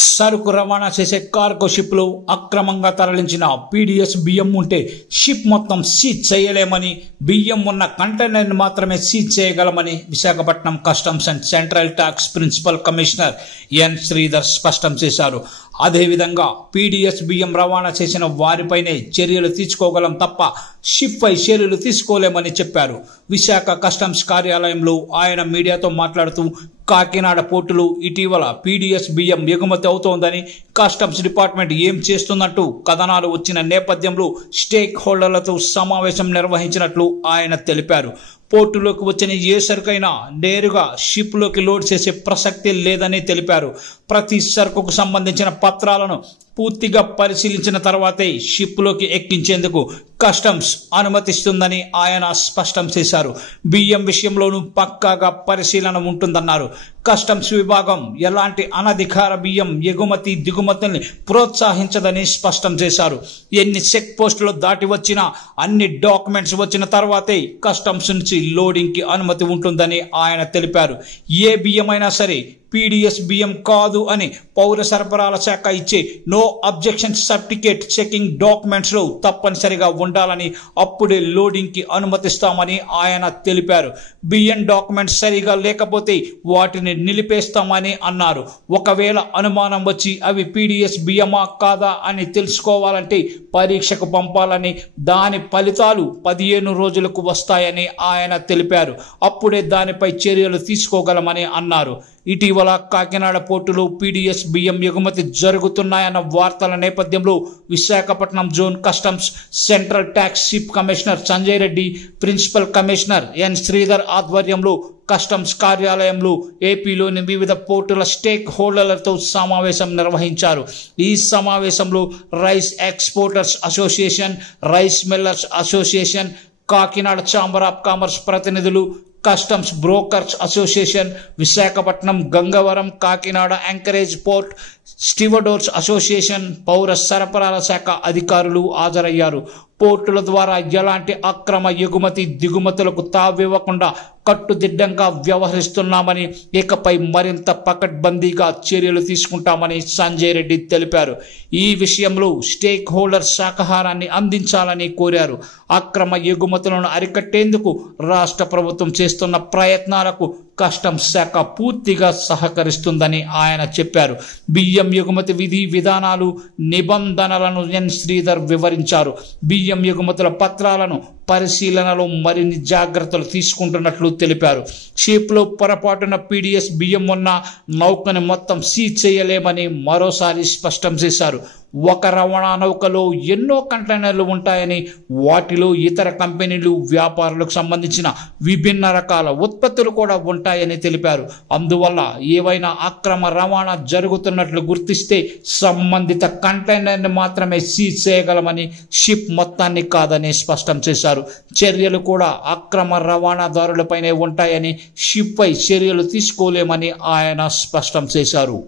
సరుకు రవాణా చేసే కార్గో షిప్లు అక్రమంగా తరలించిన పీడీఎస్ బియ్యం ఉంటే షిప్ మొత్తం సీజ్ చేయలేమని, బియ్యం ఉన్న కంటైనర్ని మాత్రమే సీజ్ చేయగలమని Visakhapatnam customs and central tax principal commissioner N Sridhar స్పష్టం చేశారు. అదేవిధంగా పీడీఎస్ బియ్యం రవాణా చేసిన వారిపైనే చర్యలు తీసుకోగలం తప్ప షిప్ పై చర్యలు తీసుకోలేమని చెప్పారు. విశాఖ కస్టమ్స్ కార్యాలయంలో ఆయన మీడియాతో మాట్లాడుతూ కాకినాడ పోర్టులో ఇటీవల పీడీఎస్ బియ్యం ఎగుమతి అవుతోందని, కస్టమ్స్ డిపార్ట్మెంట్ ఏం చేస్తున్నట్టు కథనాలు వచ్చిన నేపథ్యంలో స్టేక్ హోల్డర్లతో సమావేశం నిర్వహించినట్లు ఆయన తెలిపారు. పోర్టులోకి వచ్చిన ఏ సరుకైనా నేరుగా షిప్లోకి లోడ్ చేసే ప్రసక్తి లేదని తెలిపారు. ప్రతి సరుకుకు సంబంధించిన పత్రాలను పూర్తిగా పరిశీలించిన తర్వాతే షిప్లోకి ఎక్కించేందుకు కస్టమ్స్ అనుమతిస్తుందని ఆయన స్పష్టం చేశారు. బియ్యం విషయంలోనూ పక్కాగా పరిశీలన ఉంటుందన్నారు. కస్టమ్స్ విభాగం ఎలాంటి అనధికార బియ్యం ఎగుమతి దిగుమతుల్ని ప్రోత్సహించదని స్పష్టం చేశారు. ఎన్ని చెక్ పోస్టులు దాటి వచ్చినా అన్ని డాక్యుమెంట్స్ వచ్చిన తర్వాతే కస్టమ్స్ నుంచి లోడింగ్ కి అనుమతి ఉంటుందని ఆయన తెలిపారు. ఏ బియ్యమైనా సరే పీడీఎస్ బియ్యం కాదు అని పౌర సరఫరాల శాఖ ఇచ్చే no objection certificate checking documents లో తప్పనిసరిగా ఉండాలని, అప్పుడే లోడింగ్ కి అనుమతిస్తామని ఆయన తెలిపారు. బియ్యం డాక్యుమెంట్స్ సరిగా లేకపోతే వాటిని నిలిపేస్తామని అన్నారు. ఒకవేళ అనుమానం వచ్చి అవి పీడీఎస్ బియ్యమా కాదా అని తెలుసుకోవాలంటే పరీక్షకు పంపాలని, దాని ఫలితాలు 15 రోజులకు వస్తాయని ఆయన తెలిపారు. అప్పుడే దానిపై చర్యలు తీసుకోగలమని అన్నారు. ఇటీవల కాకినాడ పోర్టులో పీడీఎస్ బియ్యం ఎగుమతి జరుగుతున్నాయన్న వార్తల నేపథ్యంలో Visakhapatnam zone customs central tax chief commissioner Sanjay Reddy, principal commissioner N Sridhar ఆధ్వర్యంలో కస్టమ్స్ కార్యాలయంలో ఏపీలోని వివిధ పోర్టుల స్టేక్ హోల్డర్లతో సమావేశం నిర్వహించారు. ఈ సమావేశంలో rice exporters association, rice millers association, Kakinada chamber of commerce ప్రతినిధులు, customs brokers association, Visakhapatnam, Gangavaram, Kakinada anchorage port stevedores association, పౌర సరఫరాల శాఖ అధికారులు హాజరయ్యారు. పోర్టుల ద్వారా ఎలాంటి అక్రమ ఎగుమతి దిగుమతులకు తావివ్వకుండా కట్టుదిడ్డంగా వ్యవహరిస్తున్నామని, ఇకపై మరింత పకడ్బందీగా చర్యలు తీసుకుంటామని సంజయ్ రెడ్డి తెలిపారు. ఈ విషయంలో స్టేక్ హోల్డర్స్ సహకారాన్ని అందించాలని కోరారు. అక్రమ ఎగుమతులను అరికట్టేందుకు రాష్ట్ర ప్రభుత్వం చేస్తున్న ప్రయత్నాలకు కస్టమ్స్ శాఖ పూర్తిగా సహకరిస్తుందని ఆయన చెప్పారు. బియ్యం ఎగుమతి విధి విధానాలు, నిబంధనలను ఎన్ శ్రీధర్ వివరించారు. బియ్యం ఎగుమతుల పత్రాలను పరిశీలనలో మరిన్ని జాగ్రత్తలు తీసుకుంటున్నట్లు తెలిపారు. షిప్లో పొరపాటున పీడీఎస్ బియ్యం ఉన్న నౌకని మొత్తం సీజ్ చేయలేమని మరోసారి స్పష్టం చేశారు. ఒక రవాణా నౌకలో ఎన్నో కంటైనర్లు ఉంటాయని, వాటిలో ఇతర కంపెనీలు, వ్యాపారులకు సంబంధించిన విభిన్న రకాల ఉత్పత్తులు కూడా ఉంటాయని తెలిపారు. అందువల్ల ఏవైనా అక్రమ రవాణా జరుగుతున్నట్లు గుర్తిస్తే సంబంధిత కంటైనర్ని మాత్రమే సీజ్ చేయగలమని, షిప్ మొత్తాన్ని కాదని స్పష్టం చేశారు. చర్యలు కూడా అక్రమ రవాణాదారులపైనే ఉంటాయని, షిప్ పై చర్యలు తీసుకోలేమని ఆయన స్పష్టం చేశారు.